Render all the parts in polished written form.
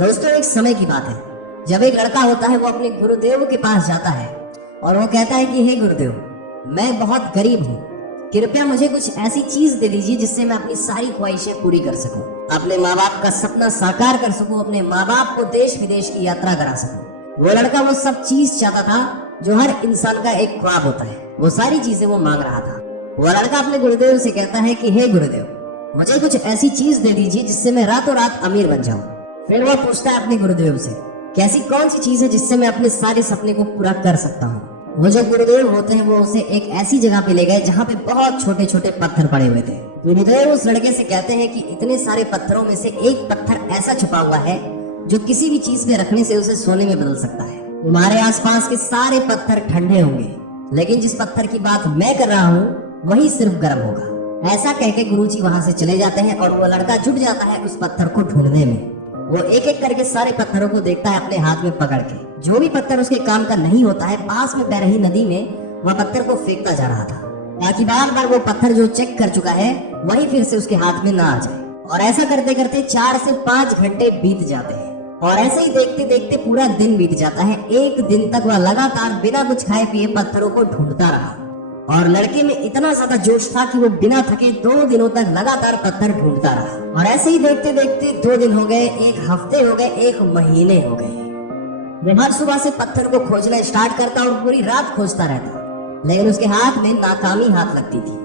दोस्तों एक समय की बात है, जब एक लड़का होता है वो अपने गुरुदेव के पास जाता है और वो कहता है कि हे गुरुदेव, मैं बहुत गरीब हूँ, कृपया मुझे कुछ ऐसी चीज दे दीजिए जिससे मैं अपनी सारी ख्वाहिशें पूरी कर सकूं, अपने माँ बाप का सपना साकार कर सकूं, अपने माँ बाप को देश विदेश की यात्रा करा सकूं। वो लड़का वो सब चीज चाहता था जो हर इंसान का एक ख्वाब होता है, वो सारी चीजें वो मांग रहा था। वो लड़का अपने गुरुदेव से कहता है कि हे गुरुदेव, मुझे कुछ ऐसी चीज दे दीजिए जिससे मैं रातों रात अमीर बन जाऊं। फिर वो पूछता है अपने गुरुदेव से कि ऐसी कौन सी चीज है जिससे मैं अपने सारे सपने को पूरा कर सकता हूँ। वो जो गुरुदेव होते हैं वो उसे एक ऐसी जगह पे ले गए जहाँ पे बहुत छोटे छोटे पत्थर पड़े हुए थे। गुरुदेव उस लड़के से कहते हैं कि इतने सारे पत्थरों में से एक पत्थर ऐसा छुपा हुआ है जो किसी भी चीज में रखने से उसे सोने में बदल सकता है। तुम्हारे आसपास के सारे पत्थर ठंडे होंगे, लेकिन जिस पत्थर की बात मैं कर रहा हूँ वही सिर्फ गर्म होगा। ऐसा कहके गुरुजी वहां से चले जाते हैं और वो लड़का जुट जाता है उस पत्थर को ढूंढने में। वो एक एक करके सारे पत्थरों को देखता है अपने हाथ में पकड़ के। जो भी पत्थर उसके काम का नहीं होता है, पास में बह रही नदी में वह पत्थर को फेंकता जा रहा था ताकि बार बार वो पत्थर जो चेक कर चुका है वही फिर से उसके हाथ में ना आ जाए। और ऐसा करते करते 4 से 5 घंटे बीत जाते हैं और ऐसे ही देखते देखते पूरा दिन बीत जाता है। एक दिन तक वह लगातार बिना कुछ खाए पिए पत्थरों को ढूंढता रहा और लड़के में इतना ज्यादा जोश था कि वो बिना थके 2 दिनों तक लगातार पत्थर ढूंढता रहा। और ऐसे ही देखते देखते 2 दिन हो गए, 1 हफ्ते हो गए, 1 महीने हो गए। वो हर सुबह से पत्थर को खोजना स्टार्ट करता और पूरी रात खोजता रहता, लेकिन उसके हाथ में नाकामी हाथ लगती थी।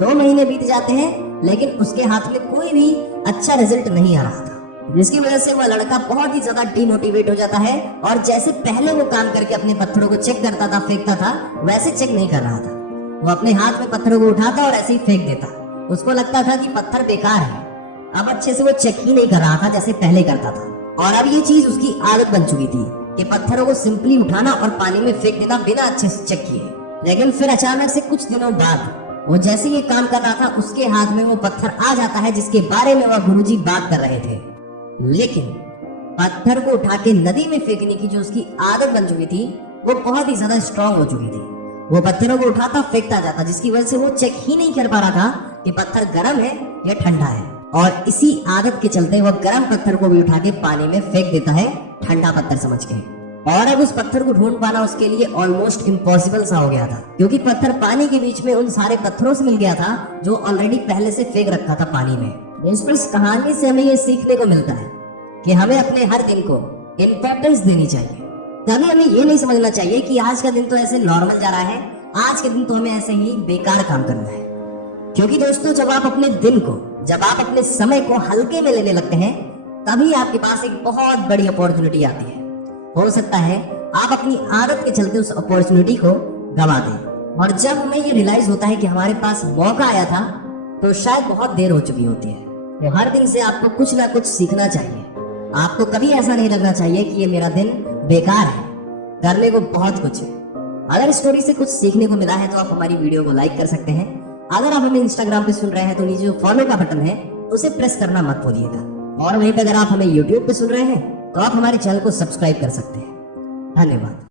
2 महीने बीत जाते हैं लेकिन उसके हाथ में कोई भी अच्छा रिजल्ट नहीं आ रहा था, जिसकी वजह से वह लड़का बहुत ही ज्यादा डिमोटिवेट हो जाता है और जैसे पहले वो काम करके अपने पत्थरों को चेक करता था, फेंकता था, वैसे चेक नहीं कर रहा था। वो अपने हाथ में पत्थरों को उठाता और ऐसे ही फेंक देता। उसको लगता था कि पत्थर बेकार है, अब अच्छे से वो चेक ही नहीं कर रहा था जैसे पहले करता था। और अब ये चीज उसकी आदत बन चुकी थी कि पत्थरों को सिंपली उठाना और पानी में फेंक देना बिना अच्छे से चेक किए। लेकिन फिर अचानक से कुछ दिनों बाद वो जैसे ये काम कर रहा था, उसके हाथ में वो पत्थर आ जाता है जिसके बारे में वह गुरुजी बात कर रहे थे। लेकिन पत्थर को उठा के नदी में फेंकने की जो उसकी आदत बन चुकी थी वो बहुत ही ज्यादा स्ट्रांग हो चुकी थी। वो पत्थरों को उठाता फेंकता जाता, जिसकी वजह से वो चेक ही नहीं कर पा रहा था कि पत्थर गर्म है या ठंडा है। और इसी आदत के चलते वो गर्म पत्थर को भी उठा के पानी में फेंक देता है, ठंडा पत्थर समझ के। और अब उस पत्थर को ढूंढ पाना उसके लिए ऑलमोस्ट इम्पॉसिबल सा हो गया था, क्योंकि पत्थर पानी के बीच में उन सारे पत्थरों से मिल गया था जो ऑलरेडी पहले से फेंक रखा था पानी में। इस कहानी से हमें ये सीखने को मिलता है कि हमें अपने हर दिन को इम्पोर्टेंस देनी चाहिए। तभी हमें ये नहीं समझना चाहिए कि आज का दिन तो ऐसे नॉर्मल जा रहा है, आज के दिन तो हमें ऐसे ही बेकार काम करना है। क्योंकि दोस्तों जब आप अपने दिन को, जब आप अपने समय को हल्के में लेने लगते हैं, तभी आपके पास एक बहुत बड़ी अपॉर्चुनिटी आती है। हो सकता है आप अपनी आदत के चलते उस अपॉर्चुनिटी को गवा दें। और जब हमें ये रियलाइज होता है कि हमारे पास मौका आया था तो शायद बहुत देर हो चुकी होती है। तो हर दिन से आपको कुछ ना कुछ सीखना चाहिए। आपको कभी ऐसा नहीं लगना चाहिए कि ये मेरा दिन बेकार है, करने को बहुत कुछ है। अगर स्टोरी से कुछ सीखने को मिला है तो आप हमारी वीडियो को लाइक कर सकते हैं। अगर आप हमें इंस्टाग्राम पे सुन रहे हैं तो नीचे जो फॉलो का बटन है उसे प्रेस करना मत भूलिएगा। और वहीं पे अगर आप हमें यूट्यूब पे सुन रहे हैं तो आप हमारे चैनल को सब्सक्राइब कर सकते हैं। धन्यवाद।